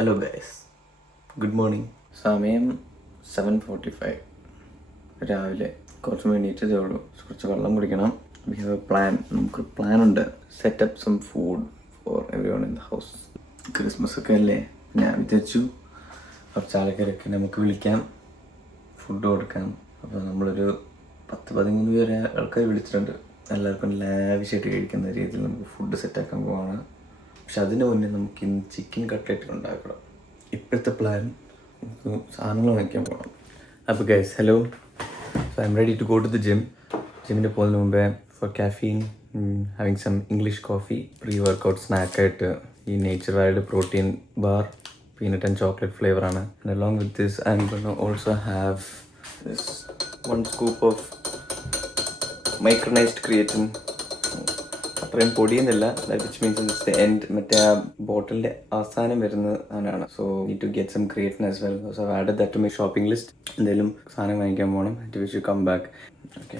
Hello guys, good morning. സമയം 7:45 രാവിലെ. കുറച്ച് എണീറ്റതേ ഉള്ളൂ. കുറച്ച് വെള്ളം കുടിക്കണം. We have a plan. നമുക്ക് പ്ലാൻ ഉണ്ട്. Setup some food for everyone in the house. Christmas ഒക്കെ അല്ലേ, ഞാൻ വിചാരിച്ചു കുറച്ച് ആൾക്കാരൊക്കെ നമുക്ക് വിളിക്കാം, ഫുഡ് കൊടുക്കാം. അപ്പോൾ നമ്മളൊരു 10-13 പേരെ ആൾക്കാർ വിളിച്ചിട്ടുണ്ട്. എല്ലാവർക്കും ലാവിഷായിട്ട് കഴിക്കുന്ന രീതിയിൽ നമുക്ക് ഫുഡ് സെറ്റാക്കാൻ പോവാണ്. പക്ഷെ അതിന് മുന്നേ നമുക്ക് ഇന്ന് ചിക്കൻ കട്ട്ലറ്റ് ഉണ്ടാക്കണം. ഇപ്പോഴത്തെ പ്ലാൻ നമുക്ക് സാധനങ്ങൾ വാങ്ങിക്കാൻ പോകണം. അപ്പോൾ guys, hello. So I'm ready to go to the gym. ജിമ്മിന് പോകുന്നതിന് മുമ്പേ for caffeine having some English coffee, pre workout സ്നാക്കായിട്ട് ഈ nature wild protein bar, peanut and chocolate ഫ്ലേവറാണ്. And along with this I'm gonna also have this 1 scoop of micronized creatine. അത്രയും പൊടിയുന്നില്ല, which means it's the end. മറ്റേ ആ ബോട്ടിലിൻ്റെ അവസാനം വരുന്ന സാധനമാണ്. So need to get some creatine as well. So add that to my shopping list. എന്തെങ്കിലും സാധനം വാങ്ങിക്കാൻ പോകണം. To which you come back. Okay.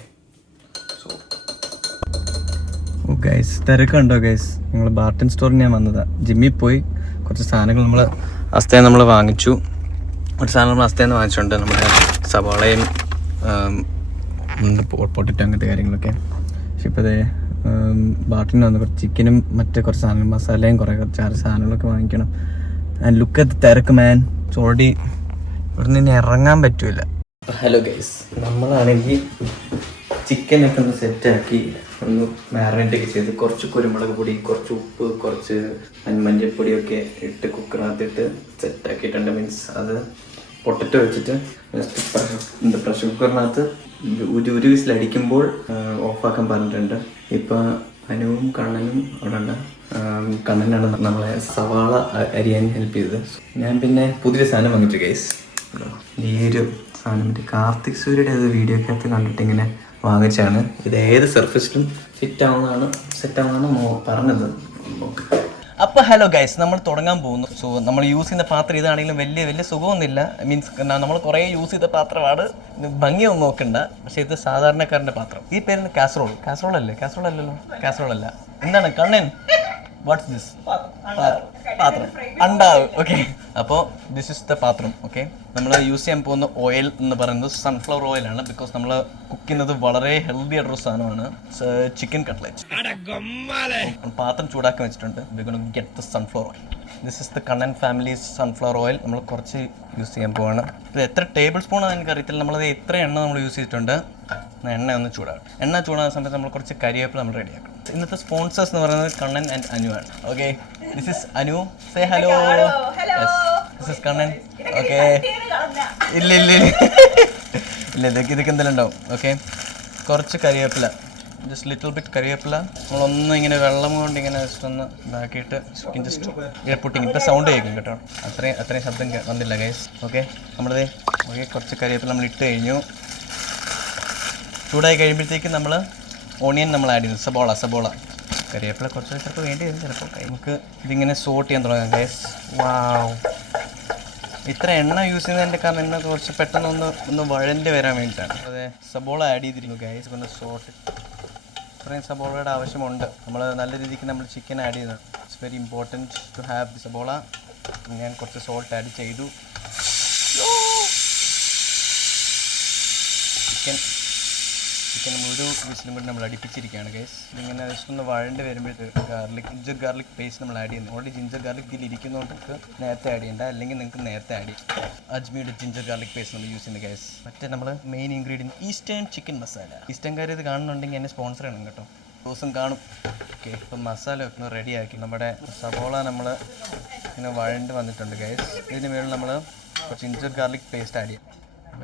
So guys, തിരക്കുണ്ടോ ഗൈസ്? ഞങ്ങൾ ബാർട്ടൻ സ്റ്റോറിൽ ഞാൻ വന്നതാണ്. ജിമ്മിൽ പോയി കുറച്ച് സാധനങ്ങൾ നമ്മൾ വാങ്ങിച്ചു. കുറച്ച് സാധനങ്ങൾ നമ്മൾ അസ്തേന്ന് വാങ്ങിച്ചിട്ടുണ്ട്. നമ്മുടെ സവാളയും പൊട്ടിട്ട് അങ്ങനത്തെ കാര്യങ്ങളൊക്കെ. പക്ഷെ ഇപ്പോൾ അതേ ബാട്ടിന് വന്ന് കുറച്ച് ചിക്കനും മറ്റേ കുറച്ച് സാധനങ്ങൾ, മസാലയും കുറച്ച് സാധനങ്ങളൊക്കെ വാങ്ങിക്കണം. ആൻഡ് ലുക്ക് അറ്റ് തിരക്ക് മാൻ. ഓൾറെഡി ഇവിടെ നിന്ന് ഇറങ്ങാൻ പറ്റൂല. ഹലോ ഗൈസ്, നമ്മളാണെങ്കിൽ ചിക്കനൊക്കെ ഒന്ന് സെറ്റാക്കി ഒന്ന് മാറിനേറ്റൊക്കെ ചെയ്ത് കുറച്ച് കുരുമുളക് പൊടി, കുറച്ച് ഉപ്പ്, കുറച്ച് മഞ്ഞൾപ്പൊടിയൊക്കെ ഇട്ട് കുക്കറിനകത്തിട്ട് സെറ്റാക്കിയിട്ടുണ്ട്. മീൻസ് അത് പൊട്ടറ്റോ വെച്ചിട്ട് പ്രഷർ കുക്കറിനകത്ത് ഒരു വിസിലടിക്കുമ്പോൾ ഓഫാക്കാൻ പറഞ്ഞിട്ടുണ്ട്. ഇപ്പം അനുവും കണ്ണനും അവിടെ ഉണ്ട്. കണ്ണനാണ് നമ്മളെ സവാള അരിയാൻ ഹെൽപ്പ് ചെയ്തത്. ഞാൻ പിന്നെ പുതിയൊരു സാധനം വാങ്ങിച്ചു ഗൈസ്. ഈ ഒരു സാധനം മറ്റേ കാർത്തിക് സൂര്യയുടെ അത് വീഡിയോക്കകത്ത് കണ്ടിട്ട് ഇങ്ങനെ വാങ്ങിച്ചാണ്. ഇത് ഏത് സർഫസിലും സെറ്റ് ആവുന്നതാണ് പറഞ്ഞത്. അപ്പോൾ ഹലോ ഗൈസ്, നമ്മൾ തുടങ്ങാൻ പോകുന്നു. സോ നമ്മൾ യൂസ് ചെയ്യുന്ന പാത്രം ഇതാണെങ്കിലും വലിയ സുഖമൊന്നുമില്ല. മീൻസ് നമ്മൾ കുറേ യൂസ് ചെയ്ത പാത്രമാണ്, ഭംഗിയൊന്നും നോക്കണ്ട. പക്ഷേ ഇത് സാധാരണക്കാരൻ്റെ പാത്രം. ഈ പേരിന് കാസറോൾ അല്ലല്ലോ. എന്താണ് കണ്ണൻ? What's this? പാത്രം ഉണ്ടാവും. ഓക്കെ, അപ്പോൾ ദിസ് ഇസ് ദ പാത്രം. ഓക്കെ, നമ്മൾ യൂസ് ചെയ്യാൻ പോകുന്ന ഓയിൽ എന്ന് പറയുന്നത് സൺഫ്ലവർ ഓയിലാണ്. ബിക്കോസ് നമ്മൾ കുക്ക് ചെയ്യുന്നത് വളരെ ഹെൽത്തി ആയിട്ടൊരു സാധനമാണ്, ചിക്കൻ കട്ട്ലറ്റ്. പാത്രം ചൂടാക്കി വെച്ചിട്ടുണ്ട്. V gonna get the sunflower oil. This is the Kannan families sunflower oil. നമ്മൾ കുറച്ച് യൂസ് ചെയ്യാൻ പോവാണ്. ഇത് എത്ര ടേബിൾ സ്പൂണാണ് എനിക്കറിയത്തില്ല. നമ്മളത് എത്ര എണ്ണ നമ്മൾ യൂസ് ചെയ്തിട്ടുണ്ട്. എണ്ണ ഒന്ന് ചൂടാകും. എണ്ണ ചൂടാകുന്ന സമയത്ത് നമ്മൾ കുറച്ച് കരിവേപ്പില നമ്മൾ റെഡിയാക്കണം. ഇന്നത്തെ സ്പോൺസേഴ്സ് എന്ന് പറയുന്നത് കണ്ണൻ ആൻഡ് അനു ആണ്. Okay, this is Anu. Say hello. This is Kannan. Okay, ഇല്ല ഇതൊക്കെ എന്തെങ്കിലും ഉണ്ടാവും. ഓക്കെ, കുറച്ച് കരിവേപ്പില, ജസ്റ്റ് ലിറ്റിൽ ബിറ്റ് കരിവേപ്പില. നമ്മളൊന്നും ഇങ്ങനെ വെള്ളം കൊണ്ട് ഇങ്ങനെ ജസ്റ്റ് ഒന്ന് ഇതാക്കിയിട്ട് ജസ്റ്റ് പുട്ടിങ്. ഇപ്പം സൗണ്ട് കേൾക്കും കേട്ടോ. അത്രയും ശബ്ദം വന്നില്ല ഗൈസ്. ഓക്കെ, നമ്മളത് ഓക്കെ കുറച്ച് കരിവേപ്പില നമ്മൾ ഇട്ട് കഴിഞ്ഞു. ചൂടായി കഴിയുമ്പോഴത്തേക്കും നമ്മൾ ഓണിയൻ നമ്മൾ ആഡ് ചെയ്യുന്നു. സബോള കരിവേപ്പില കുറച്ച് ചിലപ്പോൾ വേണ്ടി വരും. ചിലപ്പോൾ നമുക്ക് ഇതിങ്ങനെ സോട്ട് ചെയ്യാൻ തുടങ്ങാം ഗൈസ്. വാവ്, ഇത്ര എണ്ണ യൂസ് ചെയ്യുന്നതിൻ്റെ കാരണം എണ്ണ കുറച്ച് പെട്ടെന്ന് ഒന്ന് വഴണ്ട് വരാൻ വേണ്ടിയിട്ടാണ്. അതെ, സബോള ആഡ് ചെയ്തിരിക്കുന്നു ഗൈസ്. ഒന്ന് സോട്ട്. ഇത്രയും സബോളയുടെ ആവശ്യമുണ്ട്. നമ്മൾ നല്ല രീതിക്ക് നമ്മൾ ചിക്കൻ ആഡ് ചെയ്യുന്നത്. It's very important to have the സബോള. ഞാൻ കുറച്ച് സോൾട്ട് ആഡ് ചെയ്തു. ചിക്കൻ ഒരു വിസിലും കൂടി നമ്മൾ അടുപ്പിച്ചിരിക്കുകയാണ് ഗൈസ്. ഇതിങ്ങനെ ജസ്റ്റ് ഒന്ന് വഴണ്ട് വരുമ്പോഴത്തേക്ക് ജിഞ്ചർ ഗാർലിക് പേസ്റ്റ് നമ്മൾ ആഡ് ചെയ്യുന്നത്. ഓൾറെഡി ജിഞ്ചർ ഗാർലിക് ഇതിൽ ഇരിക്കുന്നതുകൊണ്ട് നേരത്തെ ആഡ് ചെയ്യേണ്ട, അല്ലെങ്കിൽ നിങ്ങൾക്ക് നേരത്തെ ആഡ് ചെയ്യും. അജ്മിയുടെ ജിഞ്ചർ ഗാർലിക് പേസ്റ്റ് നമ്മൾ യൂസ് ചെയ്യുന്നത് ഗൈസ്. മറ്റേ നമ്മൾ main ingredient Eastern chicken masala. ഈസ്റ്റേൺകാർ ഇത് കാണുന്നുണ്ടെങ്കിൽ എന്നെ സ്പോൺസർ ചെയ്യണം കേട്ടോ, ദിവസം കാണും. ഓക്കെ, ഇപ്പം മസാല ഒക്കെ റെഡിയാക്കി. നമ്മുടെ സവോള നമ്മൾ ഇങ്ങനെ വഴണ്ട് വന്നിട്ടുണ്ട് ഗൈസ്. ഇതിന് മേളിൽ നമ്മൾ കുറച്ച് ജിഞ്ചർ ഗാർലിക് പേസ്റ്റ് ആഡ് ചെയ്യും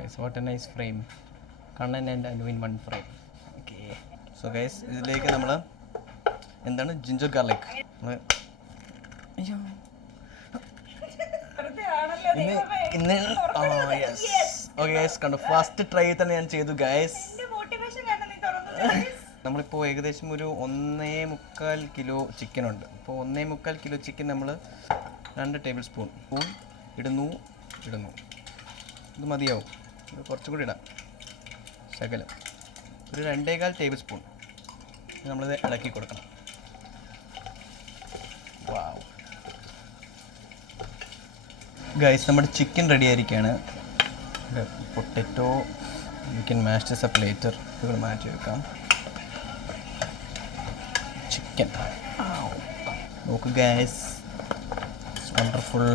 guys. What A nice frame. Kannan and Anu in 1 frame. Okay, so guys ഇതിലേക്ക് നമ്മൾ എന്താണ് ജിഞ്ചർ ഗാർലിക് ഇന്ന് ഓക്കെ ഗൈസ് കണ്ടു. ഫസ്റ്റ് ട്രൈ തന്നെ ഞാൻ ചെയ്തു ഗൈസ്. നമ്മളിപ്പോൾ ഏകദേശം ഒരു 1.25 കിലോ ചിക്കനുണ്ട്. അപ്പോൾ 1.25 കിലോ ചിക്കൻ നമ്മൾ 2 ടേബിൾ സ്പൂൺ ഇടുന്നു. ഇത് മതിയാവും, കുറച്ചും കൂടി ഇടാം. ശകലം ഒരു 2.25 ടേബിൾ സ്പൂൺ നമ്മളിത് ഇളക്കി കൊടുക്കണം. വാവ്, ഗൈസ് നമ്മുടെ ചിക്കൻ റെഡി ആയിരിക്കുകയാണ്. പൊട്ടറ്റോ യു ക്യാൻ മാഷ് ദിസ് അപ്പ് ലേറ്റർ. ഇവിടെ മാറ്റി വെക്കാം. ചിക്കൻ നോക്കൂ guys, wonderful.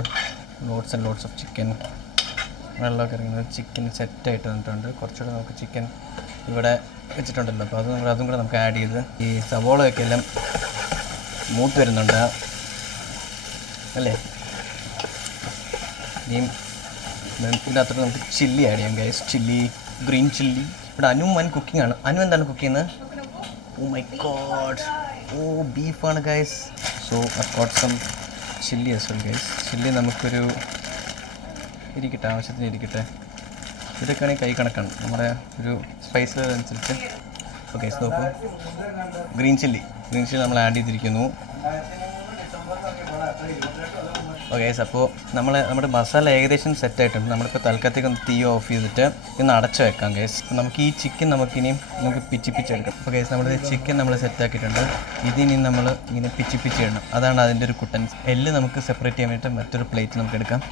Lots and lots of chicken. വെള്ളമൊക്കെ ഇറങ്ങുന്നത് ചിക്കൻ സെറ്റായിട്ട് വന്നിട്ടുണ്ട്. കുറച്ചുകൂടെ നമുക്ക് ചിക്കൻ ഇവിടെ വെച്ചിട്ടുണ്ടല്ലോ, അപ്പോൾ അതും കൂടെ നമുക്ക് ആഡ് ചെയ്ത് ഈ സവോളയൊക്കെ എല്ലാം മൂത്ത് വരുന്നുണ്ട് അല്ലേ. ഇനിയും ഇതിനകത്തോട്ട് നമുക്ക് ചില്ലി ആഡ് ചെയ്യാം ഗൈസ്. Chilli, green chilli. ഇവിടെ വൻ കുക്കിംഗ് ആണ്. എന്താണ് കുക്ക് ചെയ്യുന്നത്? ഓ മൈ ഗോഡ്, ബീഫാണ് guys. So I got some chilli as well guys. Chilli നമുക്കൊരു ഇരിക്കട്ടെ, ആവശ്യത്തിന് ഇരിക്കട്ടെ. ഇതൊക്കെ ആണെങ്കിൽ കൈ കണക്കാണ് നമ്മുടെ ഒരു സ്പൈസ് ലെവൽ അനുസരിച്ച്. ഓക്കെ നോക്കൂ, ഗ്രീൻ ചില്ലി നമ്മൾ ആഡ് ചെയ്തിരിക്കുന്നു. ഓക്കെ അപ്പോൾ നമ്മുടെ മസാല ഏകദേശം സെറ്റായിട്ടുണ്ട്. നമ്മളിപ്പോൾ തൽക്കാലത്തേക്ക് ഒന്ന് തീ ഓഫ് ചെയ്തിട്ട് ഇന്ന് അടച്ചു വെക്കാം ഗൈസ്. നമുക്ക് ഈ ചിക്കൻ നമുക്ക് പിച്ചിപ്പിച്ചെടുക്കാം. അപ്പോൾ ഗൈസ് നമ്മുടെ ചിക്കൻ നമ്മൾ സെറ്റാക്കിയിട്ടുണ്ട്. ഇതിനി നമ്മൾ ഇങ്ങനെ പിച്ചിപ്പിച്ചിടണം. അതാണ് അതിൻ്റെ ഒരു കുട്ടൻസ്. എല്ല് നമുക്ക് സെപ്പറേറ്റ് ചെയ്യാൻ വേണ്ടിയിട്ട് മറ്റൊരു പ്ലേറ്റ് നമുക്ക് എടുക്കാം.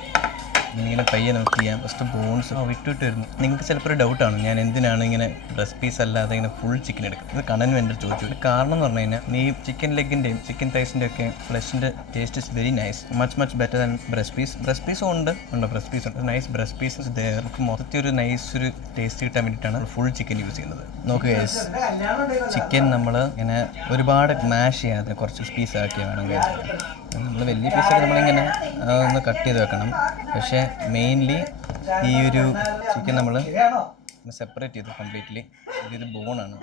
ഇങ്ങനെ പയ്യെ നമുക്ക് ചെയ്യാം. ഫസ്റ്റ് ബോൺസ് വിട്ടിട്ട് വരുന്നു. നിങ്ങൾക്ക് ചിലപ്പോൾ ഒരു ഡൗട്ടാണ്, ഞാൻ എന്തിനാണ് ഇങ്ങനെ ബ്രസ്റ്റ് പീസ് അല്ലാതെ ഇങ്ങനെ ഫുൾ ചിക്കൻ എടുക്കും. ഇത് കണ്ണന് വേണ്ടി ചോദിച്ചു. കാരണം എന്ന് പറഞ്ഞു കഴിഞ്ഞാൽ ഈ ചിക്കൻ ലെഗിൻ്റെയും ചിക്കൻ തൈസിൻ്റെയും ഒക്കെ ഫ്ലഷിൻ്റെ taste is very nice, much better than breast piece. Breast പീസും ഉണ്ട് ബ്രസ്റ്റ് പീസ് ഉണ്ട്. നൈസ് ബ്രസ്റ്റ് പീസ് നമുക്ക് മൊത്തത്തിൽ ഒരു നൈസ് ഒരു ടേസ്റ്റ് കിട്ടാൻ വേണ്ടിയിട്ടാണ് ഫുൾ ചിക്കൻ യൂസ് ചെയ്യുന്നത്. നോക്കുക ഗൈസ്, ചിക്കൻ നമ്മൾ ഇങ്ങനെ ഒരുപാട് മാഷ് ചെയ്യാതെ കുറച്ച് പീസാക്കി വേണം ഗൈസ്. നമ്മൾ വലിയ പീസൊക്കെ നമ്മളിങ്ങനെ ഒന്ന് കട്ട് ചെയ്ത് വെക്കണം. പക്ഷേ മെയിൻലി ഈ ഒരു ചിക്കൻ നമ്മൾ സെപ്പറേറ്റ് ചെയ്തു കംപ്ലീറ്റ്ലി. ഇത് ബോണാണ്.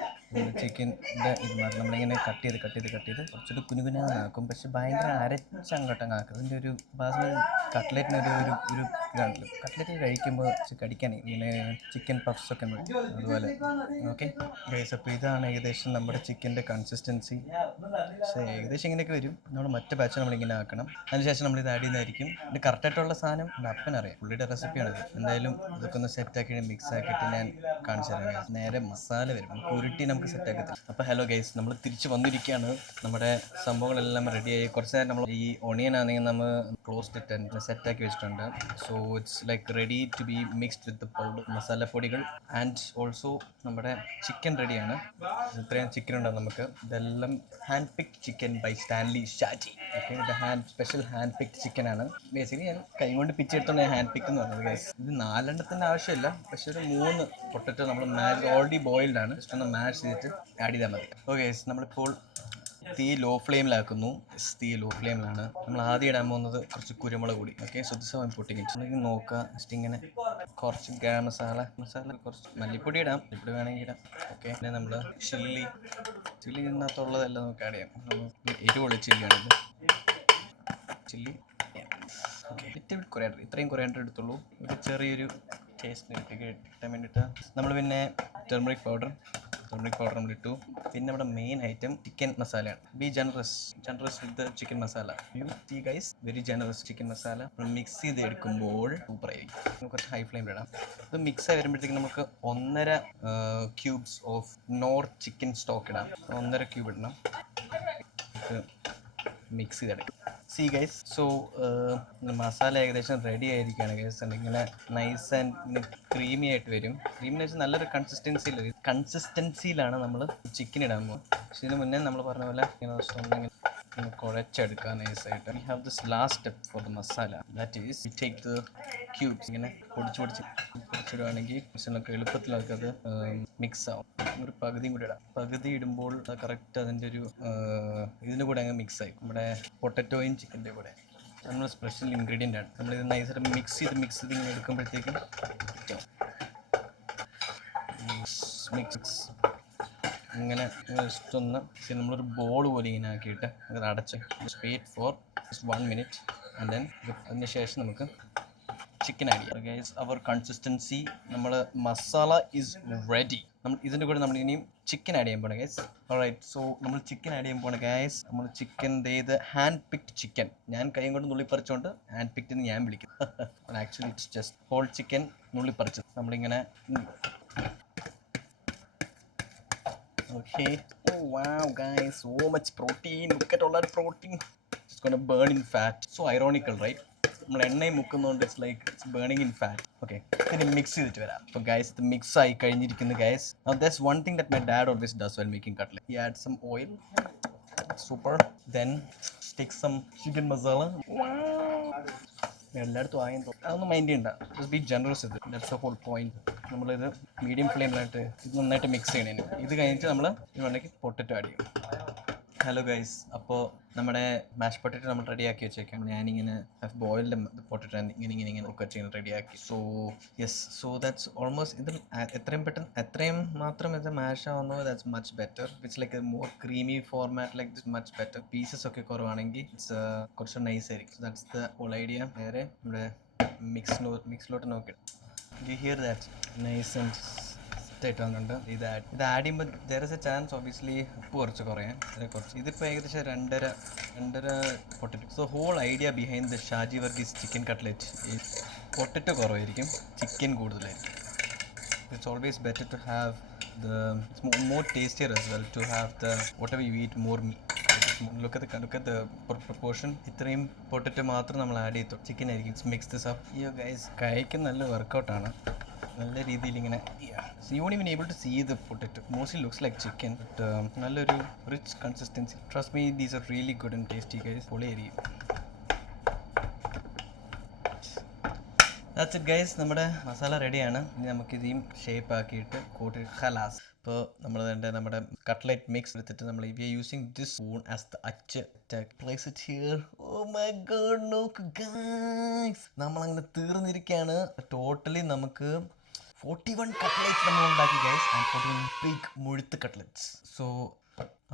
ചിക്കൻ്റെ ഇത് മാത്രം നമ്മളിങ്ങനെ കട്ട് ചെയ്ത് കുറച്ചുകൂടി കുനുകുനാക്കും. പക്ഷെ ഭയങ്കര അരച്ചങ്ങോട്ടങ്ങാക്കും. അതിൻ്റെ ഒരു കട്ട്ലറ്റിനൊരു ഒരു ഇതാണല്ലോ. കട്ട്ലറ്റ് കഴിക്കുമ്പോൾ കടിക്കാൻ ഇങ്ങനെ ചിക്കൻ പഫ്സൊക്കെ അതുപോലെ. ഓക്കെ ഗൈസ്, അപ്പോൾ ഇതാണ് ഏകദേശം നമ്മുടെ ചിക്കൻ്റെ കൺസിസ്റ്റൻസി. പക്ഷേ ഏകദേശം ഇങ്ങനെയൊക്കെ വരും. നമ്മൾ മറ്റേ ബാച്ച് നമ്മളിങ്ങനെ ആക്കണം. അതിനുശേഷം നമ്മളിത് ആഡ് ചെയ്യുന്നതായിരിക്കും. ഇത് കറക്റ്റായിട്ടുള്ള സാധനം എൻ്റെ അപ്പനറിയാം, പുള്ളിയുടെ റെസിപ്പിയാണത്. എന്തായാലും ഇതൊക്കെ ഒന്ന് സെറ്റാക്കി മിക്സ് ആക്കിയിട്ട് ഞാൻ കാണിച്ചു തരാം. നേരെ മസാല വരും, നമുക്ക് ഉരുട്ടി നമുക്ക് സെറ്റാക്കത്തില്ല. അപ്പോൾ ഹലോ ഗൈസ്, നമ്മൾ തിരിച്ച് വന്നിരിക്കുകയാണ്. നമ്മുടെ സംഭവങ്ങളെല്ലാം റെഡിയായി. കുറച്ച് നേരം നമ്മൾ ഈ ഒണിയൻ ആണെങ്കിൽ നമ്മൾ ക്ലോസ് ഇട്ട് സെറ്റാക്കി വെച്ചിട്ടുണ്ട്. So it's like ready to be mixed with the powder മസാലപ്പൊടികൾ. ആൻഡ് ഓൾസോ നമ്മുടെ ചിക്കൻ റെഡിയാണ്. ഇത്രയും ചിക്കൻ ഉണ്ടാകും നമുക്ക്. ഇതെല്ലാം hand picked chicken by Stanley Shaji. Okay, ഇത് സ്പെഷ്യൽ ഹാൻഡ് പിക്ഡ് ചിക്കൻ ആണ്. ബേസിക്കലി ഞാൻ കൈ കൊണ്ട് പിച്ചെടുത്തോണ്ട് ഞാൻ ഹാൻഡ് പിക്ക് എന്ന് പറഞ്ഞത് ഗൈസ്. ഇത് 4 എണ്ണത്തിൻ്റെ ആവശ്യമില്ല, പക്ഷെ ഒരു 3 പൊട്ടറ്റോ നമ്മൾ ഓൾറെഡി ബോയിൽഡ് ആണ്. ജസ്റ്റ് ഒന്ന് മാഷ് ചെയ്തിട്ട് ആഡ് ചെയ്താൽ മതി. ഓക്കെ ഗൈസ്, നമ്മളിപ്പോൾ തീ ലോ ഫ്ലെയിമിലാക്കുന്നു. തീ ലോ ഫ്ലെയിമിലാണ്. നമ്മൾ ആദ്യം ഇടാൻ പോകുന്നത് കുറച്ച് കുരുമുളക് പൊടി. ഓക്കെ, സോ ദിസ് ഹൗ പൊട്ടിക്കും. നമുക്ക് നോക്കുക. ജസ്റ്റ് ഇങ്ങനെ കുറച്ച് ഗരം മസാല, കുറച്ച് മല്ലിപ്പൊടി ഇടാം, മല്ലിപ്പൊടി വേണമെങ്കിൽ ഇടാം. ഓക്കെ, പിന്നെ നമ്മൾ ചില്ലി ഇതിനകത്തുള്ളതെല്ലാം നമുക്ക് ആഡ് ചെയ്യാം. എരിവുള്ള ചില്ലിയാണിത്. ചില്ലി കൊറിയാണ്ടർ, ഇത്രയും കൊറിയാണ്ടർ എടുത്തുള്ളൂ. ഒരു ചെറിയൊരു ടേസ്റ്റിന് കിട്ടാൻ വേണ്ടിയിട്ട് നമ്മൾ പിന്നെ ടെർമറിക് പൗഡർ നമ്മൾ ഇട്ടു. പിന്നെ നമ്മുടെ മെയിൻ ഐറ്റം ചിക്കൻ മസാലയാണ്. Be generous with chicken masala. You see guys, very generous chicken masala. നമ്മൾ മിക്സ് ചെയ്ത് എടുക്കുമ്പോൾ സൂപ്പർ ആയിരിക്കും. കുറച്ച് ഹൈ ഫ്ലെയിമിലിടാം. ഇത് മിക്സ് ആയി വരുമ്പോഴത്തേക്കും നമുക്ക് 1.5 cubes of north chicken stock ഇടാം. 1.5 ക്യൂബ് ഇടണം. മിക്സ് ചെയ്തെടുക്കും. സീ ഗൈസ്, സോ മസാല ഏകദേശം റെഡി ആയിരിക്കുകയാണ് ഗൈസ്. ഇങ്ങനെ നൈസ് ആൻഡ് ക്രീമി ആയിട്ട് വരും. ക്രീമിന് വെച്ചാൽ നല്ലൊരു കൺസിസ്റ്റൻസിയിലാണ് നമ്മൾ ചിക്കൻ ഇടാൻ പോകുന്നത്. പക്ഷെ ഇതിന് മുന്നേ നമ്മൾ പറഞ്ഞ പോലെ ഇങ്ങനെ കുഴച്ചെടുക്കുക നൈസായിട്ട്. We have this last step for the masala, that is we take the cubes. ഇങ്ങനെ പൊടിച്ചിടുകയാണെങ്കിൽ ഒക്കെ എളുപ്പത്തിൽ അത് മിക്സ് ആവും. ഒരു പകുതിയും കൂടി ഇടാം. പകുതി ഇടുമ്പോൾ കറക്റ്റ് അതിൻ്റെ ഒരു ഇതിൻ്റെ കൂടെ അങ്ങ് മിക്സ് ആയി. നമ്മുടെ പൊട്ടറ്റോയും ചിക്കൻ്റെ കൂടെ നമ്മൾ സ്പെഷ്യൽ ഇൻഗ്രീഡിയൻ്റ് ആണ്. നമ്മളിത് നൈസായിട്ട് മിക്സ് ചെയ്ത് ഇങ്ങനെ എടുക്കുമ്പോഴത്തേക്കും ഇങ്ങനെ ജസ്റ്റ് ഒന്ന് നമ്മളൊരു ബോൾ പോലെ ഇങ്ങനെ ആക്കിയിട്ട് അത് അടച്ച് wait for 1 minute. And then അതിന് ശേഷം നമുക്ക് ചിക്കൻ ആഡ് ചെയ്യാം. ഗൈസ്, അവർ കൺസിസ്റ്റൻസി നമ്മൾ മസാല ഈസ് റെഡി. നമ്മൾ ഇതിൻ്റെ കൂടെ നമ്മൾ ഇനിയും ചിക്കൻ ആഡ് ചെയ്യാൻ പോകണം ഗൈസ്. ഓൾറൈറ്റ്, സോ നമ്മൾ ചിക്കൻ ആഡ് ചെയ്യാൻ പോകണം ഗൈസ്. നമ്മൾ ചിക്കൻ്റെ ഇത് ഹാൻഡ് പിക്ഡ് ചിക്കൻ. ഞാൻ കൈ കൊണ്ട് നുള്ളിപ്പറിച്ചുകൊണ്ട് ഹാൻഡ് പിക്ഡ് എന്ന് ഞാൻ വിളിക്കും. Actually it's just whole chicken നുള്ളിപ്പറിച്ചത്. നമ്മളിങ്ങനെ okay, oh wow guys, so much protein. Look at all that protein. It's gonna burn in fat. So ironical, right? നമ്മൾ എണ്ണയും മുക്കുന്നതുകൊണ്ട് it's like it's burning in fat. Okay, ഇനി mix ചെയ്തിട്ട് വരാം. അപ്പോൾ guys ഇത് മിക്സ് ആയി കഴിഞ്ഞിരിക്കുന്നു guys. That's one thing that my dad always does well making cutlet. He add some oil. Super. Then stick some chicken masala. എല്ലായിടത്തും ആയി അതൊന്നും മൈൻഡ് ചെയ്യണ്ട. ജസ്റ്റ് ബി ജനറസ് ഇത്. That's the whole point. നമ്മളിത് medium ഫ്ലെയിമിലായിട്ട് ഇത് നന്നായിട്ട് mix ചെയ്യണേന്. ഇത് കഴിഞ്ഞിട്ട് നമ്മൾ ഇതിനുണ്ടെങ്കിൽ പൊട്ടറ്റോ ആഡ് ചെയ്യും. ഹലോ ഗൈസ്, അപ്പോൾ നമ്മുടെ മാഷ് പൊട്ടറ്റോ നമ്മൾ റെഡിയാക്കി വെച്ചേക്കാം. ഞാനിങ്ങനെ ബോയിൽഡ് പൊട്ടറ്റോ ഇങ്ങനെ ഒക്കെ ചെയ്യുന്നത് റെഡിയാക്കി. So yes, so that's almost ഇത് എത്രയും മാത്രം ഇത് മാഷ് ആവുന്നു. That's much better. It's like more creamy format like this much better. Pieces ഒക്കെ കുറവാണെങ്കിൽ ഇറ്റ്സ് കുറച്ച് നൈസ് ആയിരിക്കും. That's the whole idea. നേരെ നമ്മുടെ മിക്സിലോട്ട് നോക്കി you hear that nice and ആയിട്ട് വന്നിട്ടുണ്ട്. ഇത് ആഡ് ചെയ്യുമ്പോൾ there is a chance obviously ഉപ്പ് കുറച്ച് കുറയാൻ. ഇതിപ്പോൾ ഏകദേശം രണ്ടര potato. So whole idea behind the Shaji Varghese chicken cutlet ഈ പൊട്ടറ്റോ കുറവായിരിക്കും, ചിക്കൻ കൂടുതലായിരിക്കും. It's always better to have the more tastier as well to have the whatever you eat more meat. Look at the proportion. ഇത്രയും potato മാത്രം നമ്മൾ add ചെയ്തു chicken ആയിരിക്കും. Mix this up. യോ guys, കഴിക്കാൻ നല്ല വർക്കൗട്ടാണ്. നല്ല രീതിയിൽ ഇങ്ങനെ so you won't even able to see the potato. Mostly looks like chicken, but നല്ലൊരു rich consistency. Trust me, these are really good and tasty guys. പൊളിയേരി. That's it guys, നമ്മുടെ മസാല റെഡിയാണ്. ഇനി നമുക്കിതും ഷേപ്പ് ആക്കിയിട്ട് കോട്ട് ഖലാസ്. ഇപ്പോൾ നമ്മുടെ കട്ട്ലറ്റ് മിക്സ് എടുത്തിട്ട് നമ്മൾ we are using this spoon as the അച്ച്. Place it here. Oh my god, നോക്ക് ഗൈസ്, നമ്മളങ്ങനെ തീർന്നിരിക്കുകയാണ്. ടോട്ടലി നമുക്ക് 41 കട്ട്ലറ്റ്സ് നമ്മൾ ഉണ്ടാക്കി ഗൈസ്. ആൻഡ് 41 ബിഗ് മുഴുത്ത് cutlets. So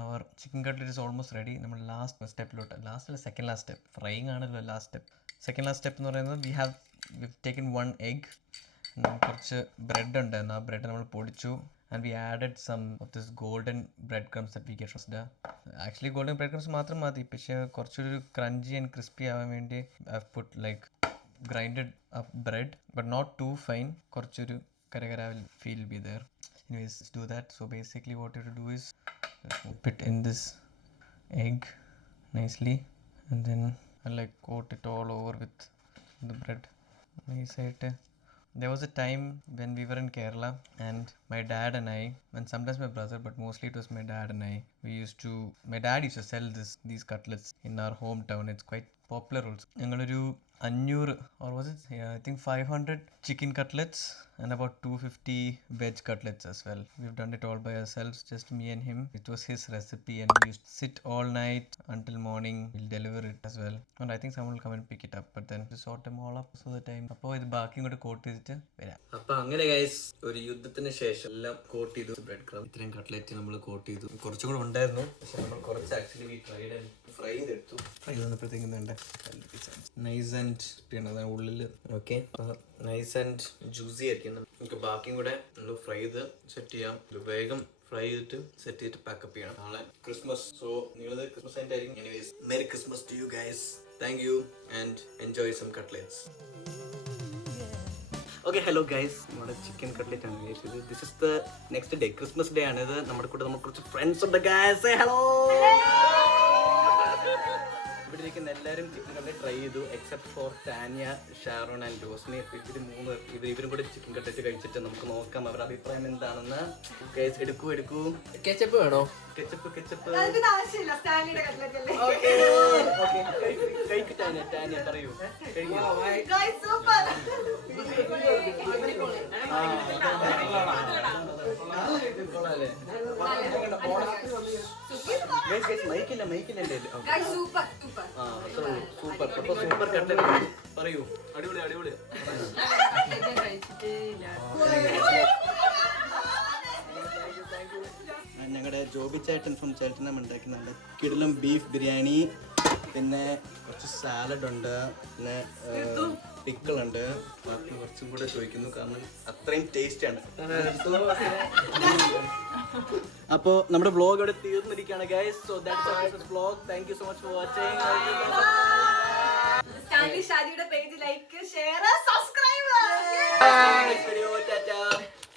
our chicken cutlet is almost ready. നമ്മൾ ലാസ്റ്റ് സ്റ്റെപ്പിലോട്ട്, സെക്കൻഡ് ലാസ്റ്റ് സ്റ്റെപ്പ്, ഫ്രൈയിങ് ആണല്ലോ last step. Second last step എന്ന് പറയുന്നത് we've taken 1 egg. കുറച്ച് ബ്രെഡ് ഉണ്ടായിരുന്നു, ആ ബ്രെഡ് നമ്മൾ പൊടിച്ചു. And we added some of this golden breadcrumbs that we get from the. Actually golden breadcrumbs മാത്രം മതി, പക്ഷേ കുറച്ചൊരു ക്രഞ്ചി ആൻഡ് ക്രിസ്പി ആവാൻ വേണ്ടി I've put like grinded up bread but not too fine. കുറച്ചൊരു കരകര feel will be there. Anyways, let's do that. So basically what you have to do is put in this egg nicely and then I like coat it all over with the bread. Nice it. There was a time when we were in Kerala and my dad and I, and sometimes my brother, but mostly it was my dad and I, my dad used to sell these cutlets in our hometown. It's quite popular also. ഞങ്ങളൊരു 500 or was it, yeah, I think 500 chicken cutlets and about 250 veg cutlets as well. We've done it all by ourselves, just me and him. It was his recipe and we used to sit all night until morning. We'll deliver it as well, and I think someone will come and pick it up, but then we sort them all up so the time. അപ്പോൾ ഇത് ബാക്കി ഇങ്ങോട്ട് coat ചെയ്തിട്ട് വരാം. അപ്പോൾ അങ്ങനെ guys, ഒരു യുദ്ധത്തിന് ശേഷം എല്ലാം കോട്ട് ചെയ്തു. ബ്രെഡ് ക്രംബ് ഇത്രയും കട്ട്ലറ്റ് നമ്മൾ കോട്ട് ചെയ്തു. കുറച്ചും കൂടെ ഉണ്ടായിരുന്നു, പക്ഷെ നമ്മൾ കുറച്ച് actually we tried and fry ചെയ്തെടുത്തു. ഫ്രൈ ചെയ്തപ്പോഴത്തേക്കും വേണ്ട നൈസ് ആൻഡ് ഉള്ളിൽ ഓക്കെ നൈസ് ആൻഡ് ജ്യൂസി ആയിരിക്കും. നമുക്ക് ബാക്കിയും കൂടെ നമ്മൾ ഫ്രൈ ചെയ്ത് സെറ്റ് ചെയ്യാം. വേഗം ഫ്രൈ ചെയ്തിട്ട് സെറ്റ് ചെയ്തിട്ട് പാക്കപ്പ് ചെയ്യണം. നാളെ ക്രിസ്മസ്, സോ നിങ്ങളത് ക്രിസ്മസ് ആയിട്ടായിരിക്കും. Anyways, merry Christmas to you guys. Thank you and enjoy some cutlets. Okay, hello guys, നമ്മുടെ ചിക്കൻ കട്ട്ലെറ്റ് ആണ് ഗൈസ്. ഇത് this is the next day, Christmas day ആണ് ഇത്. നമ്മുടെ കൂടെ നമ്മൾ കുറച്ച് ഫ്രണ്ട്സ് ഉണ്ട് ഗൈസ്. ഹലോ. ഇവിടെ ഇരിക്കുന്ന എല്ലാവരും ചിക്കൻ കട്ട്ലറ്റ് ട്രൈ ചെയ്തു except for Tanya, Sharon and Josmi. ഇവരും കൂടെ ചിക്കൻ കട്ട്ലറ്റ് കഴിച്ചിട്ട് നമുക്ക് നോക്കാം അവരുടെ അഭിപ്രായം എന്താണെന്ന്. ഗൈസ്, എടുക്കൂ. കെച്ചപ്പ് വേണോ? കെച്ചപ്പ് ടാനിയ പറയൂ. മൈക്കില്ല സൂപ്പർ. അപ്പൊ സൂപ്പർ കട്ട്ലറ്റ് പറയൂ. അടിപൊളി. ഞങ്ങളുടെ ജോബി ചേട്ടൻ ഫ്രം ചേട്ടനം ഉണ്ടാക്കി നല്ല കിടിലം ബീഫ് ബിരിയാണി, പിന്നെ കുറച്ച് സാലഡ് ഉണ്ട്, പിന്നെ പിക്കിൾ ഉണ്ട്. ബാക്കി കുറച്ചും കൂടെ ചോദിക്കുന്നു കാരണം അത്രയും ടേസ്റ്റ് ആണ്. അപ്പോൾ നമ്മുടെ വ്ളോഗ് ഇവിടെ തീർന്നിരിക്കുകയാണ് guys. So that's our vlog. Thank you so much for watching. ഷാജിയുടെ പേജ് ലൈക്ക്, ഷെയർ, സബ്സ്ക്രൈബ്.